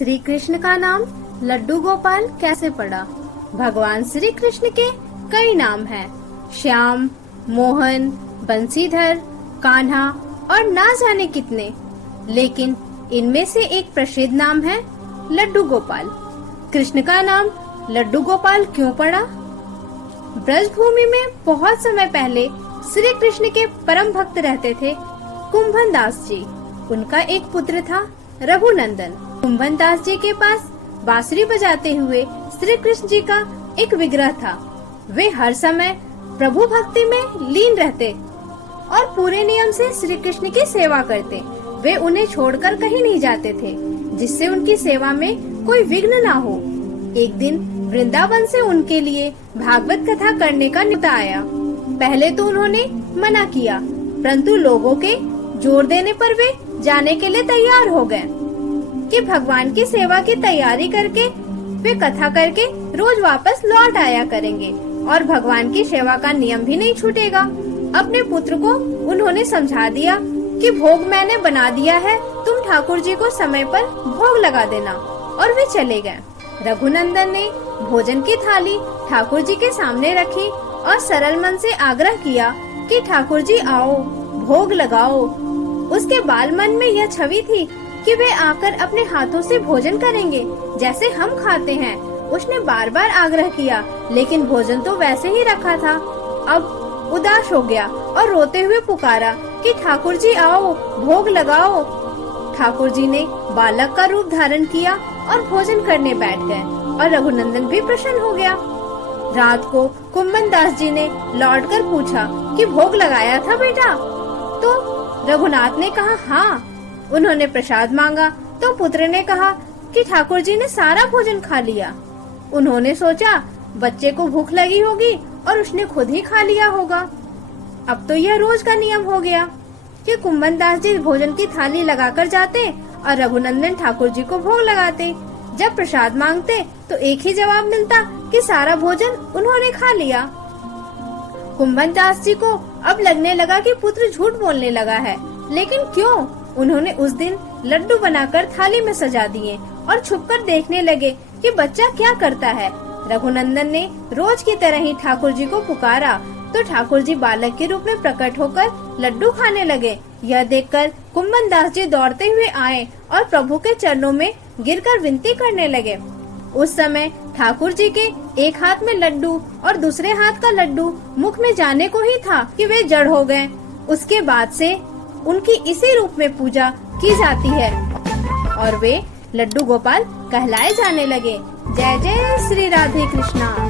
श्री कृष्ण का नाम लड्डू गोपाल कैसे पड़ा? भगवान श्री कृष्ण के कई नाम हैं, श्याम, मोहन, बंसीधर, कान्हा और ना जाने कितने, लेकिन इनमें से एक प्रसिद्ध नाम है लड्डू गोपाल। कृष्ण का नाम लड्डू गोपाल क्यों पड़ा? ब्रजभूमि में बहुत समय पहले श्री कृष्ण के परम भक्त रहते थे कुंभन दास जी। उनका एक पुत्र था रघुनंदन। कुंभन दास जी के पास बांसुरी बजाते हुए श्री कृष्ण जी का एक विग्रह था। वे हर समय प्रभु भक्ति में लीन रहते और पूरे नियम से श्री कृष्ण की सेवा करते। वे उन्हें छोड़कर कहीं नहीं जाते थे, जिससे उनकी सेवा में कोई विघ्न ना हो। एक दिन वृंदावन से उनके लिए भागवत कथा करने का न्योता आया। पहले तो उन्होंने मना किया, परंतु लोगों के जोर देने पर वे जाने के लिए तैयार हो गए कि भगवान की सेवा की तैयारी करके वे कथा करके रोज वापस लौट आया करेंगे और भगवान की सेवा का नियम भी नहीं छूटेगा। अपने पुत्र को उन्होंने समझा दिया कि भोग मैंने बना दिया है, तुम ठाकुर जी को समय पर भोग लगा देना, और वे चले गए। रघुनंदन ने भोजन की थाली ठाकुर जी के सामने रखी और सरल मन से आग्रह किया कि ठाकुर जी आओ, भोग लगाओ। उसके बाल मन में यह छवि थी कि वे आकर अपने हाथों से भोजन करेंगे जैसे हम खाते हैं। उसने बार बार आग्रह किया, लेकिन भोजन तो वैसे ही रखा था। अब उदास हो गया और रोते हुए पुकारा कि ठाकुर जी आओ, भोग लगाओ। ठाकुर जी ने बालक का रूप धारण किया और भोजन करने बैठ गए और रघुनंदन भी प्रसन्न हो गया। रात को कुंभन दास जी ने लौटकर पूछा कि भोग लगाया था बेटा? तो रघुनाथ ने कहा हाँ। उन्होंने प्रसाद मांगा तो पुत्र ने कहा कि ठाकुर जी ने सारा भोजन खा लिया। उन्होंने सोचा बच्चे को भूख लगी होगी और उसने खुद ही खा लिया होगा। अब तो यह रोज का नियम हो गया कि कुंभन दास जी भोजन की थाली लगाकर जाते और रघुनंदन ठाकुर जी को भोग लगाते। जब प्रसाद मांगते तो एक ही जवाब मिलता कि सारा भोजन उन्होंने खा लिया। कुंभन दास जी को अब लगने लगा कि पुत्र झूठ बोलने लगा है, लेकिन क्यों? उन्होंने उस दिन लड्डू बनाकर थाली में सजा दिए और छुपकर देखने लगे कि बच्चा क्या करता है। रघुनंदन ने रोज की तरह ही ठाकुर जी को पुकारा तो ठाकुर जी बालक के रूप में प्रकट होकर लड्डू खाने लगे। यह देखकर कुंभन दास जी दौड़ते हुए आए और प्रभु के चरणों में गिरकर विनती करने लगे। उस समय ठाकुर जी के एक हाथ में लड्डू और दूसरे हाथ का लड्डू मुख में जाने को ही था कि वे जड़ हो गए। उसके बाद से उनकी इसी रूप में पूजा की जाती है और वे लड्डू गोपाल कहलाए जाने लगे। जय जय श्री राधे कृष्णा।